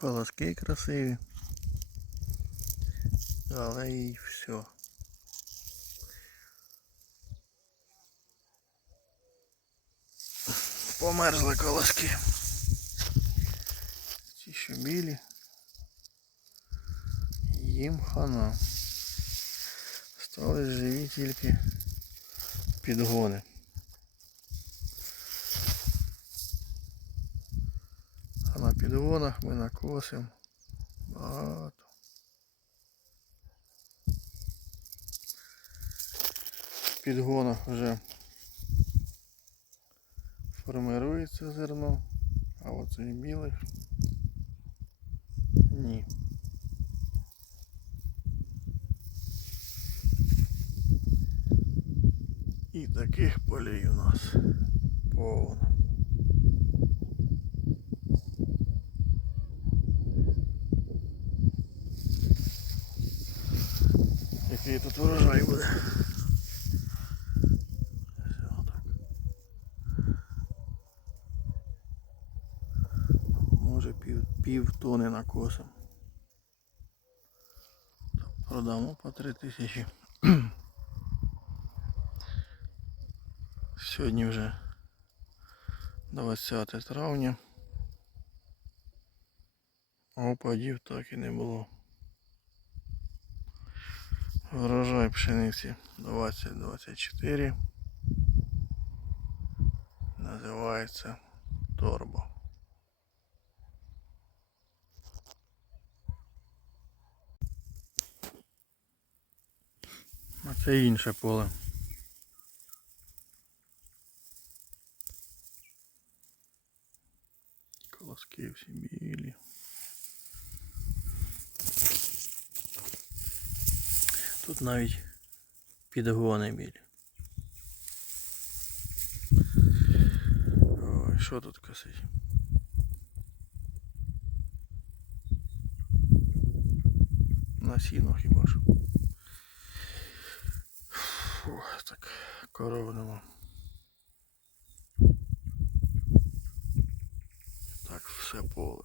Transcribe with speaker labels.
Speaker 1: Колоски красиві. Але і все. Померзли колоски. Ці що білі. Їм хана. Стали живі тільки підгони. На ми накосимо багато. В підгонах вже формирується зерно, а оце і білих ні. І таких полей у нас повно. Який тут урожай буде. Може пів, пів тони накосом. Продамо по три тисячі. Сьогодні вже 20 травня. Опадів так і не було. Врожай пшениці 2024. Називається торбо. А це інше поле. Колоски всі білі. Тут навіть підгони білі. Ой, що тут косить? На сіно хіба що. Фу, так, коров нема. Так, все поле.